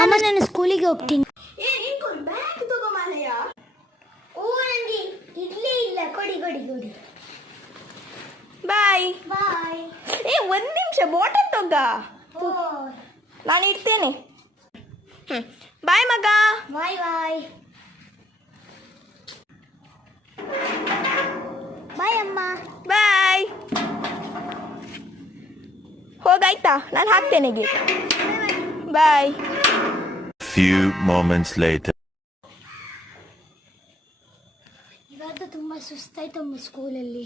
ಅಮ್ಮ ನಾನು ಸ್ಕೂಲಿಗೆ ಹೋಗ್ತೀನಿ. ಬ್ಯಾಗ್ ತಗೋ ಮಾಲಯ. ಓ ನನಗೆ ಇಡ್ಲಿ ಇಲ್ಲ, ಕೊಡಿ ಕೊಡಿ ಕೊಡಿ. ಬಾಯ್ ಬಾಯ್. ಒಂದ್ ನಿಮಿಷ ಬಾಟಲ್ ತಗ, ಓ ನಾನು ಇಡ್ತೇನೆ. ಬಾಯ್ ಮಗ. ಬಾಯ್ ಬಾಯ್. ಬಾಯ್ ಅಮ್ಮ. ಬಾಯ್. ಹೋಗಾಯ್ತಾ, ನಾನು ಹಾಕ್ತೇನೆ ಗೇಟ್. ಬಾಯ್. Few moments later. ಇವತ್ತು ತುಂಬಾ ಸುಸ್ತಾಯ್ತು ಅಮ್ಮ ಸ್ಕೂಲಲ್ಲಿ.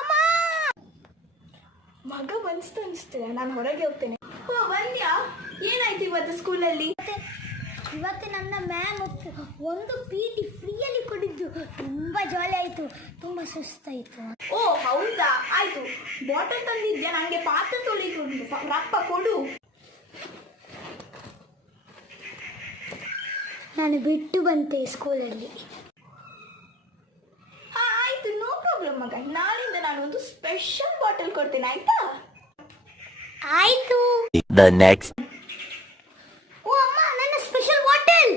ಅಮ್ಮ ಮಗ ಅನಿಸ್ತಿದೆ, ನಾನು ಹೊರಗೆ ಹೋಗ್ತೇನೆ. ಬಂದ್ಯಾ? ಏನಾಯ್ತು ಇವತ್ತು ಸ್ಕೂಲಲ್ಲಿ? ಇವತ್ತು ನನ್ನ ಮ್ಯಾಮ್ ಒಂದು PT ಫ್ರೀಯಲ್ಲಿ ಕೊಟ್ಟಿದ್ದು, ತುಂಬಾ ಜಾಲಿ ಆಯ್ತು, ತುಂಬಾ ಸುಸ್ತಾಯ್ತು. ಓ ಹೌದಾ, ಆಯ್ತು. ಬಾಟಲ್ ತಂದಿದ್ಯಾ? ನನಗೆ ಪಾತ್ರೆ ತೊಳಿಕೊಂಡು ರಪ್ಪ ಕೊಡು. ನಾನು ಬಿಟ್ಟು ಬಂತೆ ಸ್ಕೂಲಲ್ಲಿ. ಆಯ್ತು, ನೋ ಪ್ರಾಬ್ಲಮ್ ಮಗ. ನಾಳಿಂದ ನಾನು ಒಂದು ಸ್ಪೆಷಲ್ ಬಾಟಲ್ ಕೊಡ್ತೇನೆ, ಆಯ್ತಾ? ಆಯ್ತು. The next. ಓ ಅಮ್ಮ, ನನ್ನ ಸ್ಪೆಷಲ್ ಬಾಟಲ್.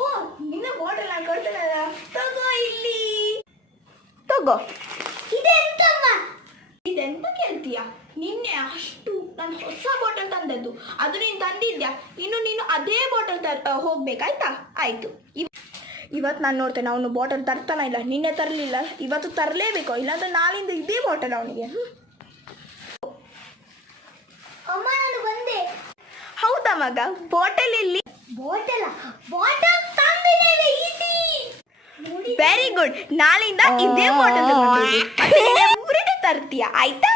ಓ ನಿನ್ನ ಬಾಟಲ್ ನಾನು ಕೊಡ್ತೇನಲ್ಲ, ತಗೋ ಇಲ್ಲಿ ತಗೋ. ಇದೆಂತಮ್ಮ? ಇದೆಂತ ಕೇಳ್ತೀಯಾ? ನಿನ್ನೆ ಅಷ್ಟು ನಾನು ಹೊಸ ಬಾಟಲ್ ತಂದದ್ದು, ಅದು ನೀನು ತಂದಿದ್ಯಾ? ಇನ್ನು ನೀನು ಅದೇ ಬಾಟಲ್ ಹೋಗ್ಬೇಕಾಯ್ತಾ? ಆಯ್ತು. ಇವತ್ತು ನಾನು ನೋಡ್ತೇನೆ ಅವನು ಬಾಟಲ್ ತರ್ತಾನ ಇಲ್ಲ. ನಿನ್ನೆ ತರಲಿಲ್ಲ, ಇವತ್ತು ತರಲೇಬೇಕು, ಇಲ್ಲಾಂದ್ರೆ ನಾಳಿಂದ ಇದೇ ಬಾಟಲ್ ಅವನಿಗೆ. ಅಮ್ಮ ನಾನು ಬಂದೆ. ಹೌದಾ ಮಗ, ಬಾಟಲ್ ಇಲ್ಲಿ. ಬಾಟಲ್ ತಂದಿದ್ದೇವೆ, ಈಸಿ. Very good. ನಾಳಿಂದ ಇದೇ ಬಾಟಲ್ ತರ್ತೀಯ, ಆಯ್ತಾ?